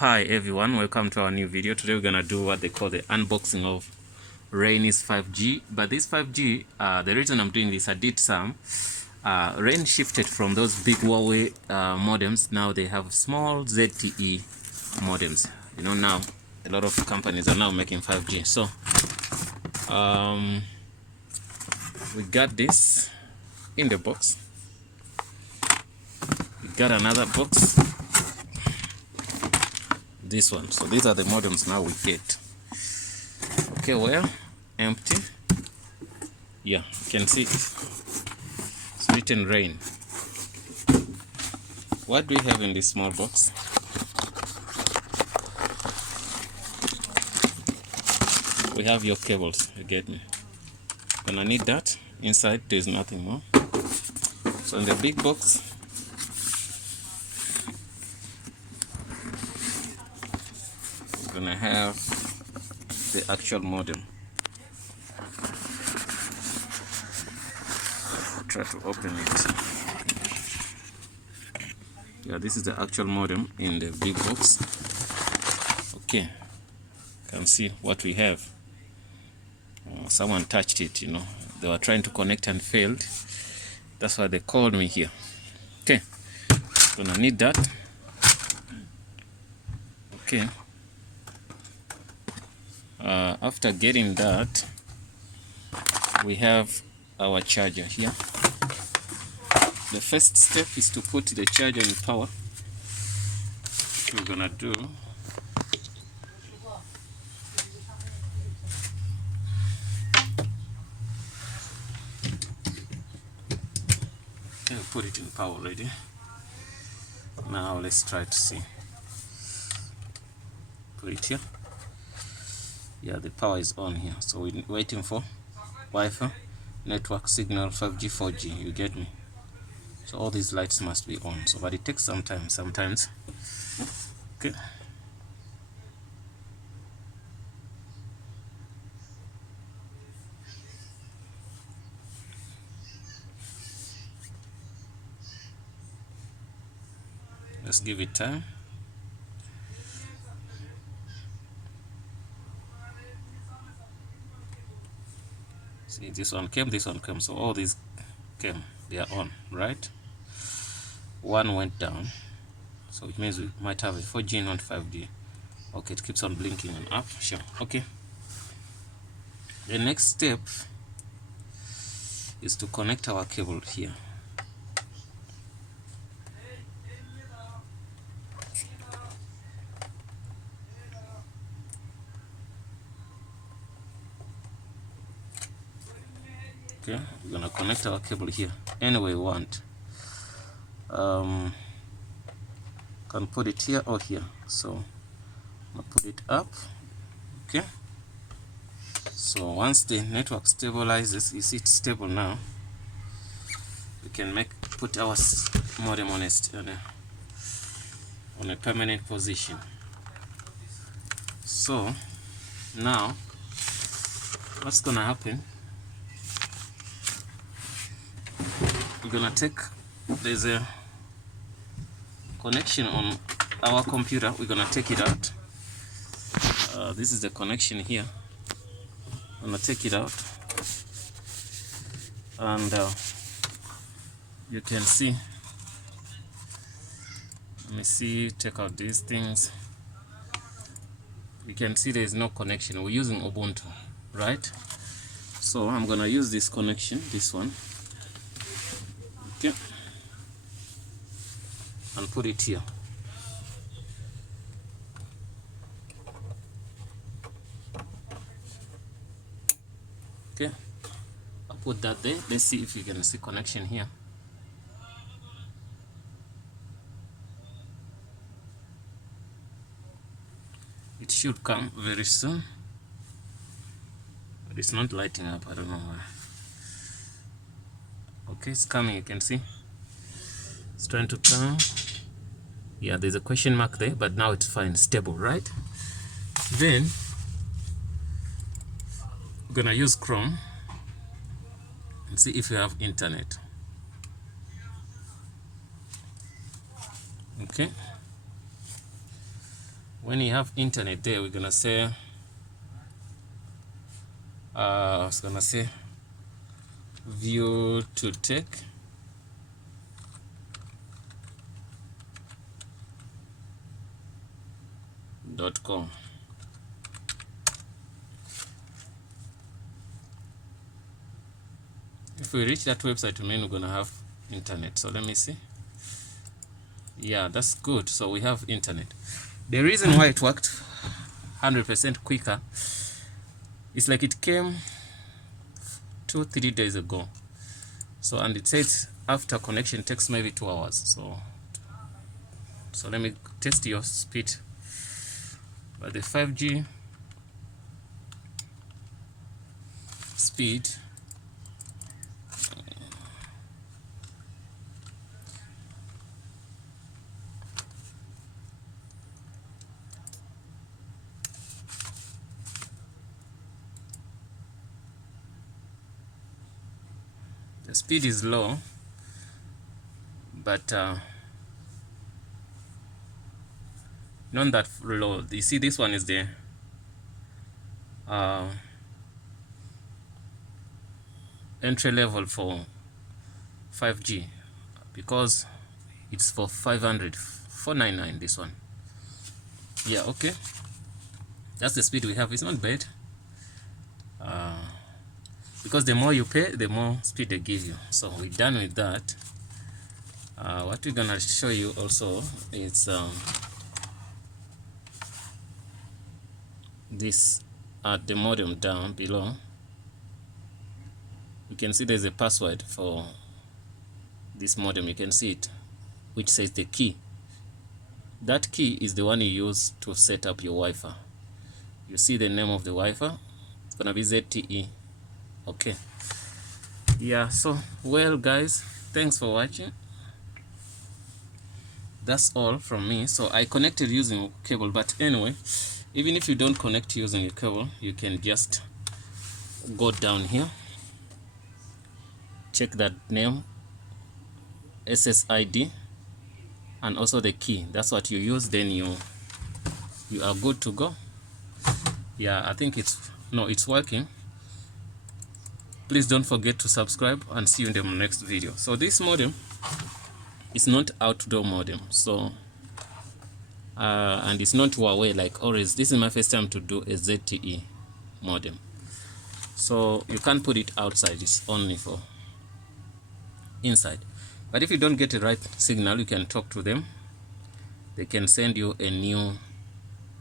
Hi everyone, welcome to our new video. Today we're gonna do what they call the unboxing of Rain's 5G. But this 5G, the reason I'm doing this, I did some Rain shifted from those big Huawei modems. Now they have small ZTE modems. You know, now a lot of companies are now making 5G. So we got this in the box. We got another box, this one. So these are the modems now we get. Okay, well, empty. Yeah, you can see it's written Rain. What do we have in this small box? We have your cables, you get me. Gonna need that. Inside there's nothing more. So in the big box, we're gonna have the actual modem. Try to open it. Yeah, this is the actual modem in the big box. Okay, can see what we have. Someone touched it, you know. They were trying to connect and failed. That's why they called me here. Okay, gonna need that. Okay. After getting that, we have our charger here. The first step is to put the charger in power. We're gonna do. Okay, put it in power already. Now let's try to see. Put it here. Yeah, the power is on here. So we're waiting for Wi-Fi, network signal, 5G, 4G. You get me? So all these lights must be on. So, but it takes some time sometimes. Okay. Let's give it time. See, this one came, so all these came, they are on, right? One went down, so it means we might have a 4G, not 5G. Okay, it keeps on blinking and up, sure. Okay, the next step is to connect our cable here. Okay, we're gonna connect our cable here any way we want. Can put it here or here. So I'll put it up. Okay. So once the network stabilizes, you see it's stable now. We can put our modem on a permanent position. So now what's gonna happen? We're gonna take, there's a connection on our computer. We're gonna take it out. This is the connection here. I'm gonna take it out, and you can see. Let me see. Take out these things. You can see there is no connection. We're using Ubuntu, right? So I'm gonna use this connection, this one. Okay, and put it here. Okay, I'll put that there. Let's see if you can see connection here. It should come very soon, but it's not lighting up. I don't know why. Okay, it's coming. You can see it's trying to come. Yeah, there's a question mark there, but now it's fine, stable, right? Then we're gonna use Chrome and see if you have internet. Okay, when you have internet there, we're gonna say I was gonna say view to tech.com. If we reach that website, we mean we're gonna have internet. So let me see. Yeah, that's good. So we have internet. The reason why it worked 100% quicker is like it came 2-3 days ago. So, and it says after connection takes maybe 2 hours. So let me test your speed. But the 5G speed, the speed is low, but not that low. You see, this one is the entry level for 5G, because it's for 499 this one. Yeah, okay, that's the speed we have. It's not bad, because the more you pay, the more speed they give you. So we're done with that. What we're gonna show you also is this at the modem down below. You can see there's a password for this modem. You can see it, which says the key. That key is the one you use to set up your Wi-Fi. You see the name of the Wi-Fi, it's gonna be ZTE. Okay, yeah. So well guys, thanks for watching. That's all from me. So I connected using cable, but anyway, even if you don't connect using a cable, you can just go down here, check that name, SSID, and also the key. That's what you use, then you are good to go. Yeah, I think it's working. Please don't forget to subscribe, and see you in the next video. So this modem is not outdoor modem, so and it's not Huawei like always. This is my first time to do a ZTE modem, so you can't put it outside. It's only for inside. But if you don't get the right signal, you can talk to them. They can send you a new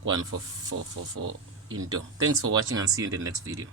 one for indoor. Thanks for watching, and see you in the next video.